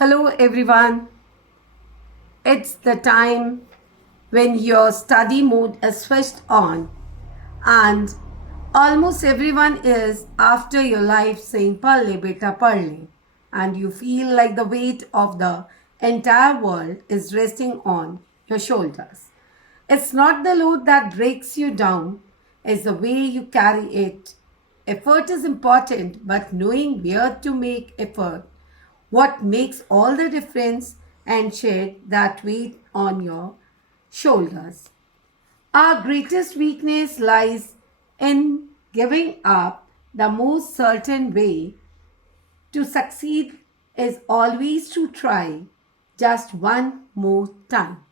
Hello, everyone. It's the time when your study mode is switched on, and almost everyone is after your life saying Parle beta parle, and you feel like the weight of the entire world is resting on your shoulders. It's not the load that breaks you down, it's the way you carry it. Effort is important, but knowing where to make effort what makes all the difference and shed that weight on your shoulders. Our greatest weakness lies in giving up. The most certain way to succeed is always to try just one more time.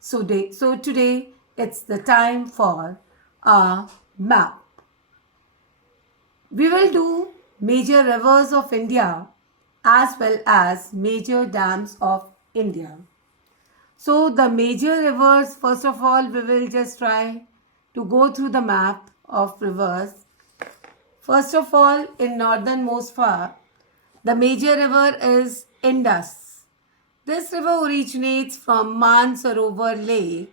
So today it's the time for our map. We will do major rivers of India as well as major dams of India. So the major rivers, first of all, we will just try to go through the map of rivers. First of all, in northernmost far, the major river is Indus. This river originates from Mansarovar Lake,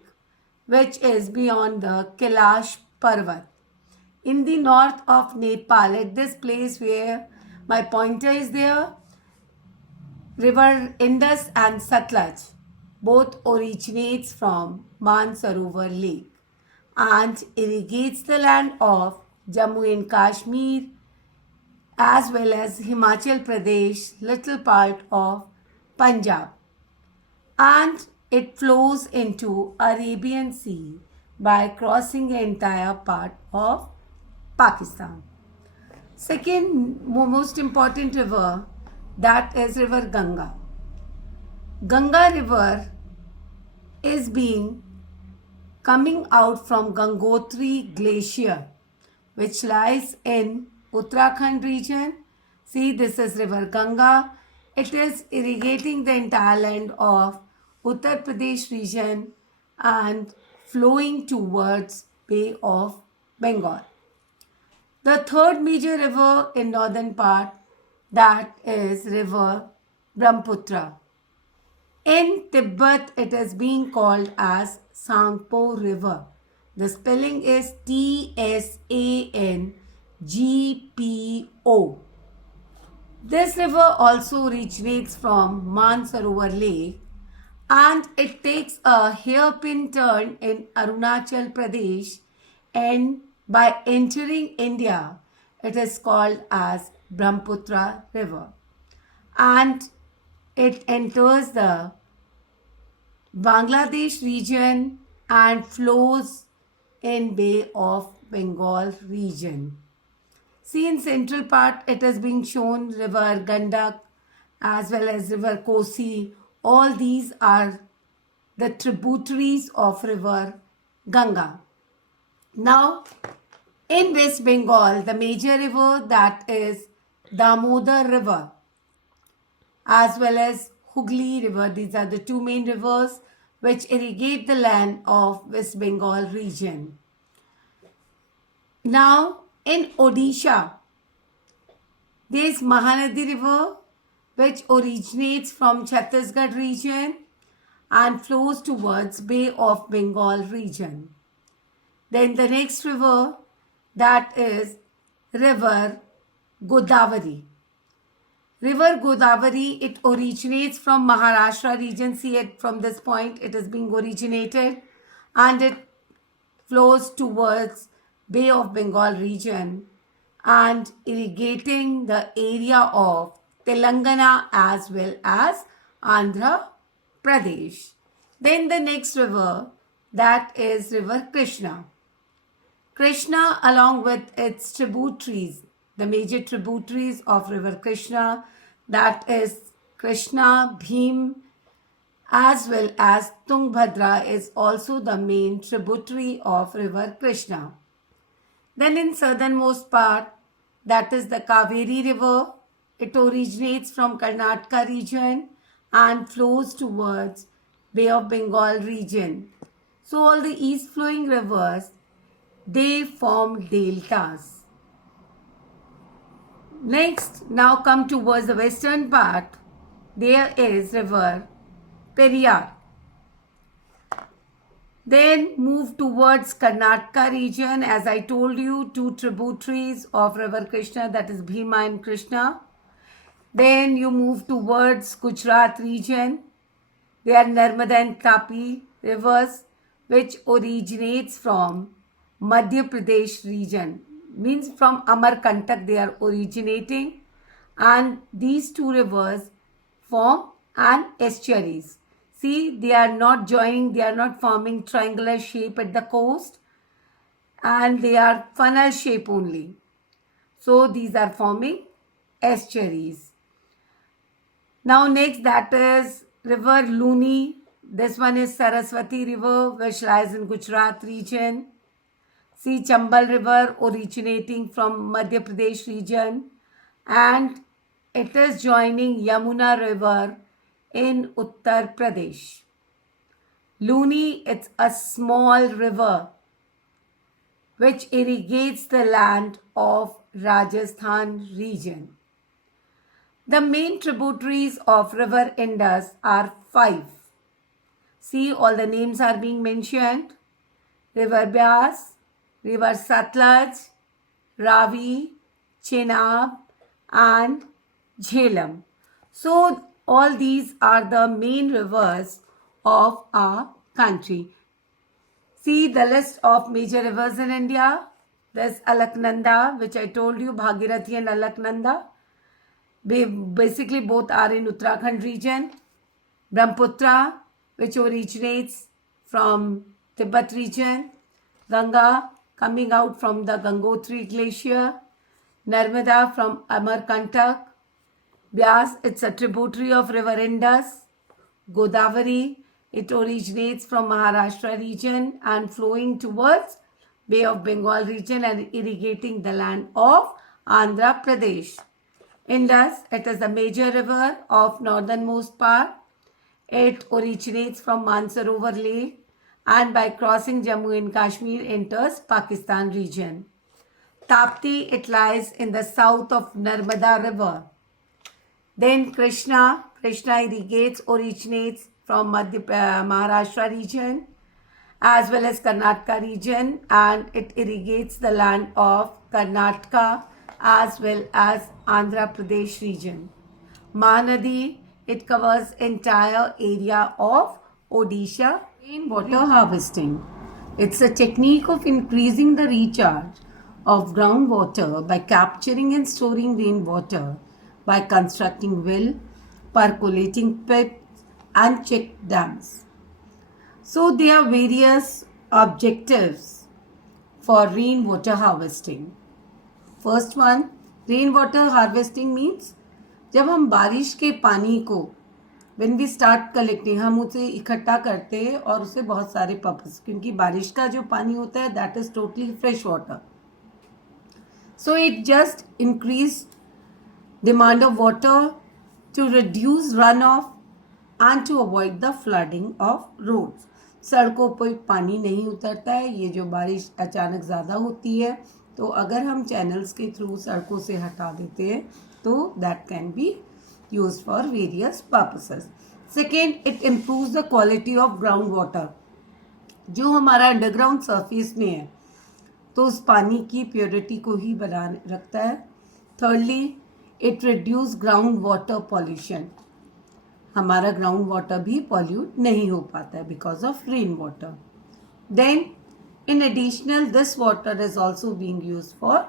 which is beyond the Kailash Parvat in the north of Nepal. At this place where my pointer is there, River Indus and Satluj both originates from Mansarovar Lake and irrigates the land of Jammu and Kashmir as well as Himachal Pradesh, little part of Punjab, and it flows into Arabian Sea by crossing the entire part of Pakistan. Second most important river, that is river Ganga. Ganga river is being coming out from Gangotri glacier which lies in Uttarakhand region. See, this is river Ganga. It is irrigating the entire land of Uttar Pradesh region and flowing towards Bay of Bengal. The third major river in northern part, that is river Brahmaputra. In Tibet, it is being called as Tsangpo River. The spelling is Tsangpo. This river also originates from Mansarovar Lake and it takes a hairpin turn in Arunachal Pradesh, and by entering India, it is called as Brahmaputra River, and it enters the Bangladesh region and flows in Bay of Bengal region. See, in central part it is being shown river Gandak as well as river Kosi. All these are the tributaries of river Ganga. Now, in West Bengal, the major river, that is Damodar River as well as Hooghly River. These are the two main rivers which irrigate the land of West Bengal region. Now, in Odisha, there is Mahanadi River which originates from Chhattisgarh region and flows towards Bay of Bengal region. Then the next river, that is river Godavari. River Godavari, it originates from Maharashtra region. See it from this point, it is being originated and it flows towards Bay of Bengal region and irrigating the area of Telangana as well as Andhra Pradesh. Then the next river, that is river Krishna. Krishna, along with its tributaries, the major tributaries of river Krishna, that is Krishna, Bhim, as well as Tungabhadra is also the main tributary of river Krishna. Then in southernmost part, that is the Kaveri River. It originates from Karnataka region and flows towards Bay of Bengal region. So all the east flowing rivers, they form deltas. Next, now come towards the western part. there is river Periyar. Then move towards Karnataka region. As I told you, two tributaries of river Krishna, that is Bhima and Krishna. Then you move towards Gujarat region. They are Narmada and Tapi rivers, which originates from Madhya Pradesh region. Means from Amarkantak they are originating. And these two rivers form an estuaries. See, they are not joining, they are not forming triangular shape at the coast, and they are funnel shape only. So these are forming estuaries. Now next, that is river Luni. This one is Saraswati river, which lies in Gujarat region. See, Chambal river originating from Madhya Pradesh region, and it is joining Yamuna river in Uttar Pradesh. Luni, it's a small river which irrigates the land of Rajasthan region. The main tributaries of river Indus are 5. See, all the names are being mentioned. River Byas, river Satluj, Ravi, Chenab and Jhelum. So all these are the main rivers of our country. See the list of major rivers in India. There's Alaknanda, which I told you, Bhagirathi and Alaknanda. Basically both are in Uttarakhand region. Brahmaputra, which originates from Tibet region. Ganga, coming out from the Gangotri glacier. Narmada from Amarkantak. Byas, it's a tributary of river Indus. Godavari, it originates from Maharashtra region and flowing towards Bay of Bengal region and irrigating the land of Andhra Pradesh. Indus, it is the major river of northernmost part. It originates from Mansarovar Lake and by crossing Jammu and Kashmir enters Pakistan region. Tapti, it lies in the south of Narmada river. Then Krishna irrigates, originates from Maharashtra region as well as Karnataka region, and it irrigates the land of Karnataka as well as Andhra Pradesh region. Mahanadi, it covers entire area of Odisha. Rainwater harvesting. It's a technique of increasing the recharge of groundwater by capturing and storing rainwater by constructing well, percolating pipes and check dams. So there are various objectives for rainwater harvesting. First one, rainwater harvesting means जब हम बारिश के पानी को when we start collecting, हम उसे इकट्ठा करते हैं और उसे बहुत सारे पर्पस, क्योंकि बारिश का जो पानी होता है that is totally fresh water. So it just increase demand of water to reduce runoff and to avoid the flooding of roads. सड़कों पर पानी नहीं उतरता है, ये जो बारिश अचानक ज़्यादा होती है तो अगर हम चैनल्स के थ्रू सड़कों से हटा देते हैं तो that can be use for various purposes. Second, it improves the quality of ground water. जो हमारा अंडरग्राउंड सरफेस में है तो उस पानी की प्योरिटी को ही बना रखता है. Thirdly, it reduce ground water pollution. हमारा ग्राउंड वाटर भी पॉल्यूट नहीं हो पाता है because of rain water. Then in additional this water is also being used for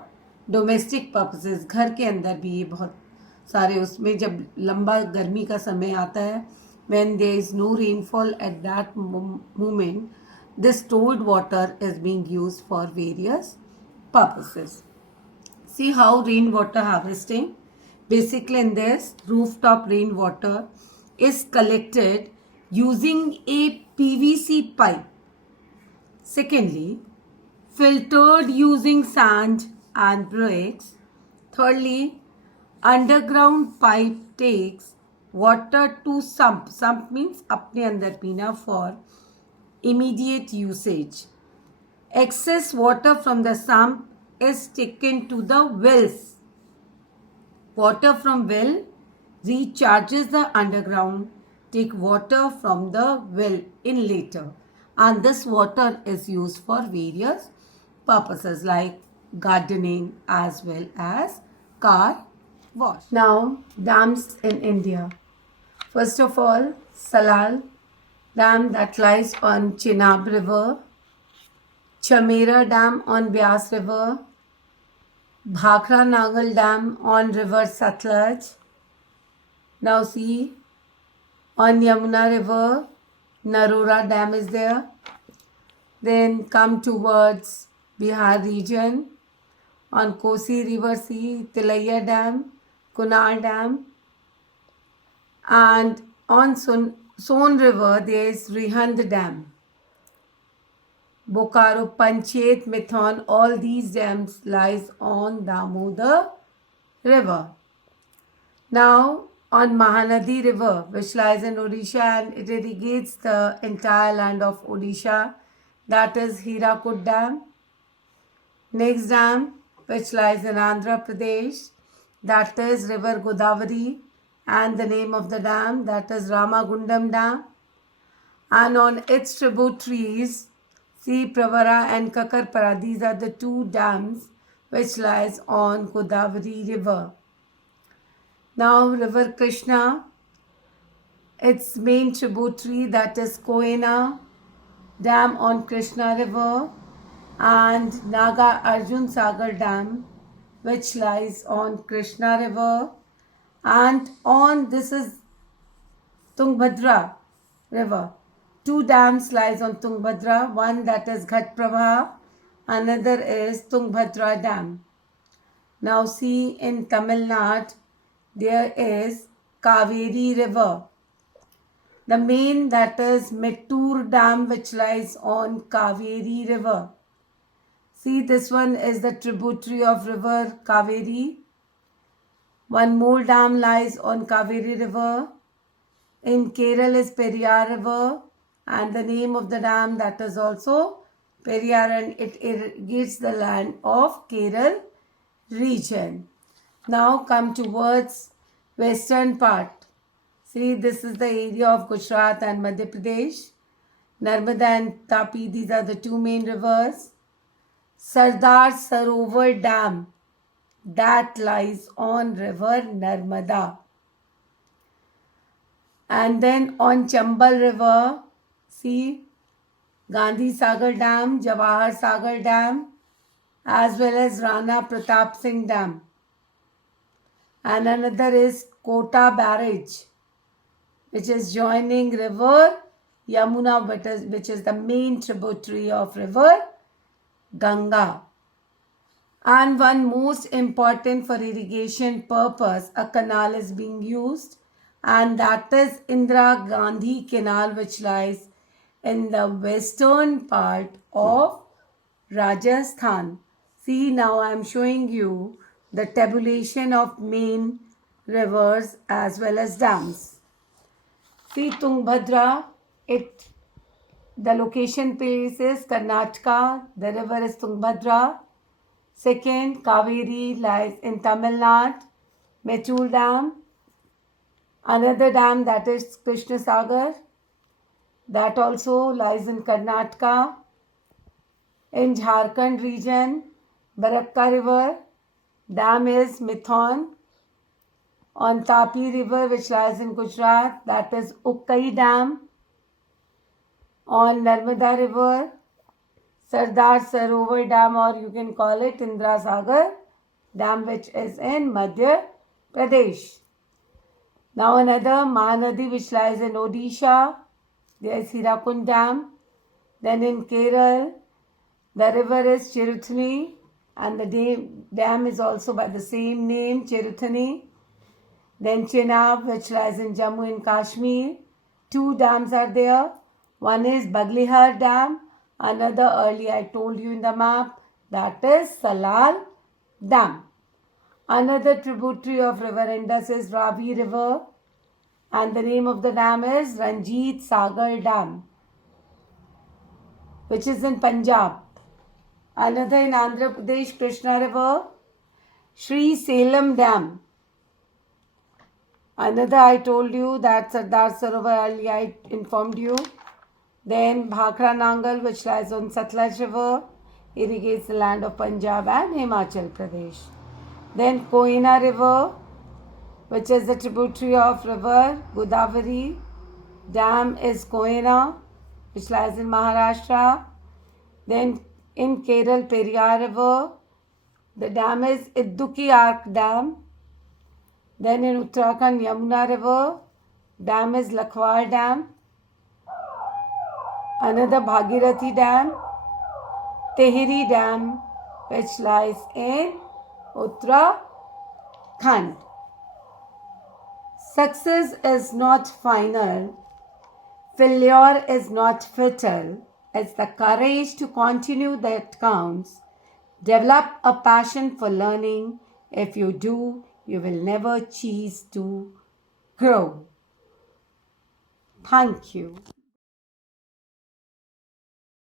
domestic purposes. घर के अंदर भी ये बहुत सारे, उसमें जब लंबा गर्मी का समय आता है when there is no rainfall at that moment, this stored water is being used for various purposes. See how rainwater harvesting, basically in this rooftop rainwater is collected using a PVC pipe. Secondly, filtered using sand and bricks. Thirdly, underground pipe takes water to sump. Sump means अपने अंदर पीना for immediate usage. Excess water from the sump is taken to the wells. Water from well recharges the underground, take water from the well in later, and this water is used for various purposes like gardening as well as car wash. Now, dams in India. First of all, Salal Dam that lies on Chenab River, Chamera Dam on Byas River, Bhakra Nagal Dam on River Satluj. Now see, on Yamuna River, Narora Dam is there. Then come towards Bihar region. On Kosi River, see Tilaiya Dam, Kunar Dam. And on Son River, there is Rihand Dam. Bokaro, Panchet, Mithon, all these dams lies on Damodar River. Now, on Mahanadi River, which lies in Odisha and it irrigates the entire land of Odisha, that is Hirakud Dam. Next dam, which lies in Andhra Pradesh, that is River Godavari, and the name of the dam, that is Ramagundam Dam. And on its tributaries, see Pravara and Kakarpara, these are the two dams which lies on Godavari River. Now River Krishna, its main tributary, that is Koena Dam on Krishna River, and Naga Arjun Sagar Dam which lies on Krishna River, and on this is Tungbhadra River. Two dams lies on Tungbhadra, one that is Ghat Prabha, another is Tungbhadra Dam. Now see, in Tamil Nadu there is Kaveri River. The main, that is Mettur Dam, which lies on Kaveri River. See, this one is the tributary of river Kaveri. One more dam lies on Kaveri River. In Kerala is Periyar River, and the name of the dam, that is also Periyar, and it irrigates the land of Kerala region. Now come towards western part. See, this is the area of Gujarat and Madhya Pradesh. Narmada and Tapi, these are the two main rivers. Sardar Sarovar Dam, that lies on river Narmada. And then on Chambal River, see Gandhi Sagar Dam, Jawahar Sagar Dam, as well as Rana Pratap Singh Dam. And another is Kota Barrage, which is joining river Yamuna, which is the main tributary of river Ganga. And one most important for irrigation purpose, a canal is being used, and that is Indira Gandhi Canal, which lies in the western part of Rajasthan. See, now I am showing you the tabulation of main rivers as well as dams. See, Tungbhadra, the location place is Karnataka, the river is Tungbhadra. Second, Kaveri lies in Tamil Nadu, Mettur Dam. Another dam, that is Krishna Sagar, that also lies in Karnataka. In Jharkhand region, Barakka River, dam is Mithon. On Tapi River, which lies in Gujarat, that is Ukkai Dam. On Narmada River, Sardar Sarovar Dam, or you can call it Indira Sagar Dam, which is in Madhya Pradesh. Now another Mahanadi, which lies in Odisha, there is Hirakud Dam. Then in Kerala, the river is Cheruthani, and the dam is also by the same name, Cheruthani. Then Chenab, which lies in Jammu and Kashmir. Two dams are there. One is Baglihar Dam. Another, earlier I told you in the map, that is Salal Dam. Another tributary of river Indus is Ravi River, and the name of the dam is Ranjit Sagar Dam, which is in Punjab. Another in Andhra Pradesh, Krishna River, Sri Salem Dam. Another I told you that Sardar Sarovar earlier I informed you. Then Bhakra Nangal, which lies on Satluj River, irrigates the land of Punjab and Himachal Pradesh. Then Koyna River, which is the tributary of river Godavari. Dam is Koyna, which lies in Maharashtra. Then in Kerala, Periyar River, the dam is Idduki Arc Dam. Then in Uttarakhand, Yamuna River, dam is Lakhwal Dam. Another Bhagirathi Dam, Tehri Dam, which lies in Uttarakhand. Success is not final, failure is not fatal. It's the courage to continue that counts. Develop a passion for learning. If you do, you will never cease to grow. Thank you.